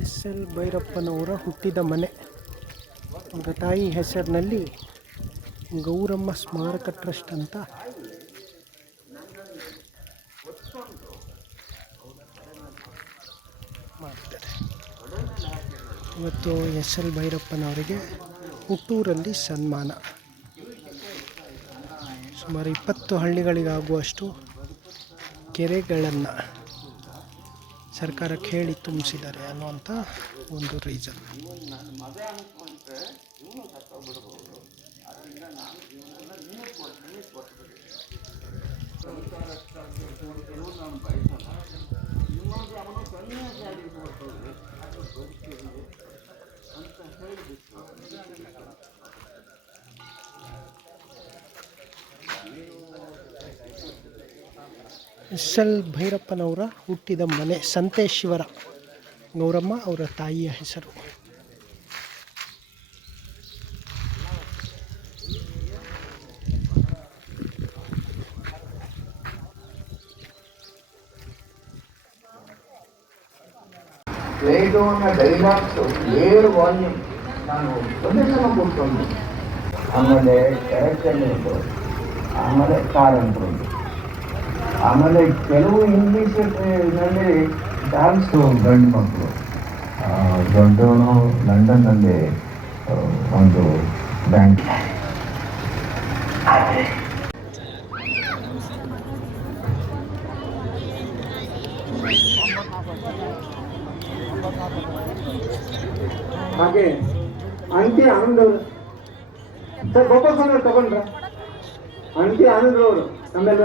S L ಭೈರಪ್ಪನವರ ಹುಟ್ಟಿದ ಮನೆ. ಅವರ ತಾಯಿ ಹೆಸರಿನಲ್ಲಿ ಗೌರಮ್ಮ ಸ್ಮಾರಕ ಟ್ರಸ್ಟ್ ಅಂತ. ಮಾಡ್ತಾರೆ. ಇವತ್ತು ಎಸ್ ಎಲ್ ಭೈರಪ್ಪನವರಿಗೆ ಹುಟ್ಟೂರಲ್ಲಿ ಸನ್ಮಾನ. ಸುಮಾರು ಇಪ್ಪತ್ತು ಹಳ್ಳಿಗಳಿಗಾಗುವಷ್ಟು ಕೆರೆಗಳನ್ನು ಸರ್ಕಾರಕ್ಕೆ ಹೇಳಿ ತುಂಬಿಸಿದ್ದಾರೆ ಅನ್ನುವಂಥ ಒಂದು ರೀಸನ್ ಎಸ್ ಎಲ್ ಭೈರಪ್ಪನವರ ಹುಟ್ಟಿದ ಮನೆ ಸಂತೇಶ್ವರ ಗೌರಮ್ಮ ಅವರ ತಾಯಿಯ ಹೆಸರು. ಏಳು ಆಮೇಲೆ ಕರೆಕ್ಟ್ ಆಮೇಲೆ ಕಾರ್ ಉಂಟು ಆಮೇಲೆ ಕೆಲವು ಇಂಗ್ಲೀಷಲ್ಲಿ ಡ್ಯಾನ್ಸ್ ಗಂಡು ಮಕ್ಕಳು ದೊಡ್ಡವನು ಲಂಡನ್ನಲ್ಲಿ ಒಂದು ಬ್ಯಾಂಕ್ ಹಾಗೆ ಅಂಟಿ ಆನಂದವರು ಸರ್ ಗೋಪಾಲ್ ಸ್ವಾಮಿ ಅವ್ರು ತಗೊಂಡ್ರ? ಅಂಟಿ ಆನಂದರವರು ನಮ್ಮೆಲ್ಲ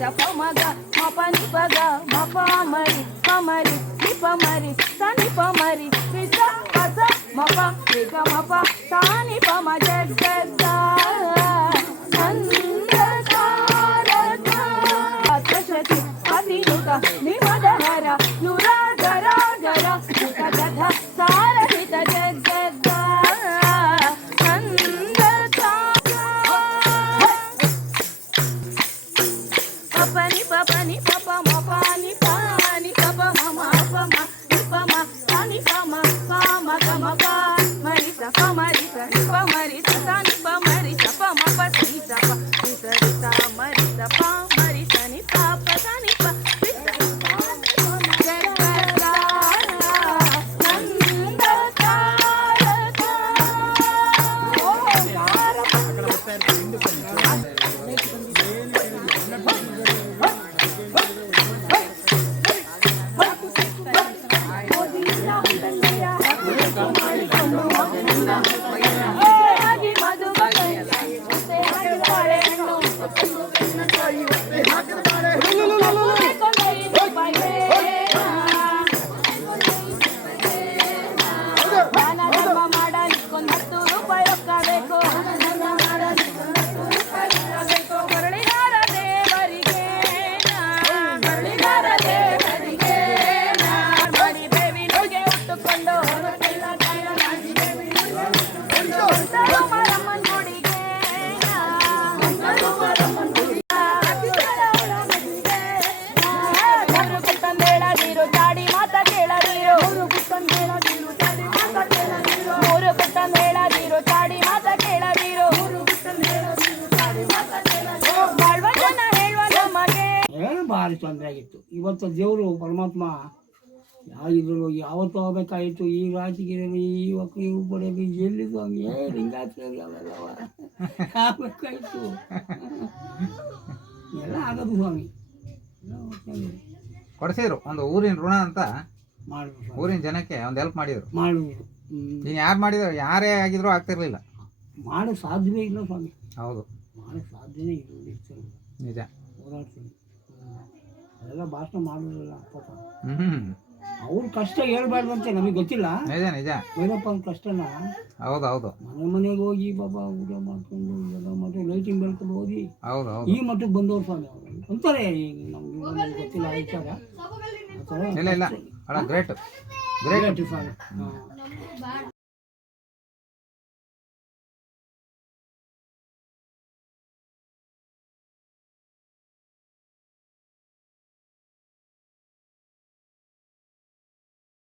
sa pa ma ga ma pa ni pa ga ma pa ma ri pa ma ri ni pa ma ri sa ni pa ma ri ni sa pa sa ma pa ni ga ma pa sa ni pa ma je je 감사합니다. ಭಾರಿ ತೊಂದರೆ ಆಗಿತ್ತು. ಇವತ್ತು ದೇವರು ಪರಮಾತ್ಮ ಯಾರಿದ್ರು ಯಾವತ್ತು ಹೋಗ್ಬೇಕಾಗಿತ್ತು ಈ ರಾಜಗಿರಿ ಈ ಒಕ್ಕಿ ಪಡೆಯಲು ಎಲ್ಲಿ ಹಂಗೆ ಏ ಆಗಬೇಕಾಯ್ತು. ಎಲ್ಲ ಆಗೋದು ಸ್ವಾಮಿ. ಕೊಡಿಸಿದ್ರು ಒಂದು ಊರಿನ ಋಣ ಅಂತ ಊರಿನ ಜನಕ್ಕೆ ಒಂದು ಹೆಲ್ಪ್ ಮಾಡಿದ್ರು. ಮಾಡಿ ಹ್ಮ್. ಯಾರು ಮಾಡಿದ್ರು ಯಾರೇ ಆಗಿದ್ರು ಆಗ್ತಿರ್ಲಿಲ್ಲ. ಮಾಡೋ ಸಾಧ್ಯವೇ ಇಲ್ಲ ಸ್ವಾಮಿ. ಹೌದು. ಮಾಡೋ ಸಾಧ್ಯನೇ ಇಲ್ಲ ನಿಜ. ಹೋರಾಡ್ತೀನಿ. ಅದೆಲ್ಲ ಭಾಷಣ ಮಾಡೋದಿಲ್ಲ ಪಾಪ. ಹ್ಮ್. ಅವ್ರ ಕಷ್ಟ ಹೇಳ್ಬಾರ್ದಂತೆ ನಮಗೆ ಗೊತ್ತಿಲ್ಲ. ನಿಜ ನಿಜ. ಏನಪ್ಪ ಕಷ್ಟನ ಹೌದು ಹೌದು. ಮನೆ ಮನೆಗೆ ಹೋಗಿ ಬಾಬಾ ಊಟ ಮಾಡ್ಕೊಂಡು ಎಲ್ಲ ಮಾಡಿ ಲೈಟಿಂಗ್ ಬೆಳ್ಕೊಂಡು ಹೋಗಿ ಹೌದು ಹೌದು. ಈ ಮಟ್ಟಕ್ಕೆ ಬಂದವ್ರು ಸ್ವಾಮಿ ಅವರು. ಅಂತಾರೆ ನಮ್ಗೆ ಗೊತ್ತಿಲ್ಲ ಆ ವಿಚಾರ. ಆ ಥರ. ಇಲ್ಲ ಇಲ್ಲ. ಅಣ್ಣ ಗ್ರೇಟ್ ಗ್ರೇಟ್ ಗ್ರೇಟ್ ಸ್ವಾಮಿ. ಹಾಂ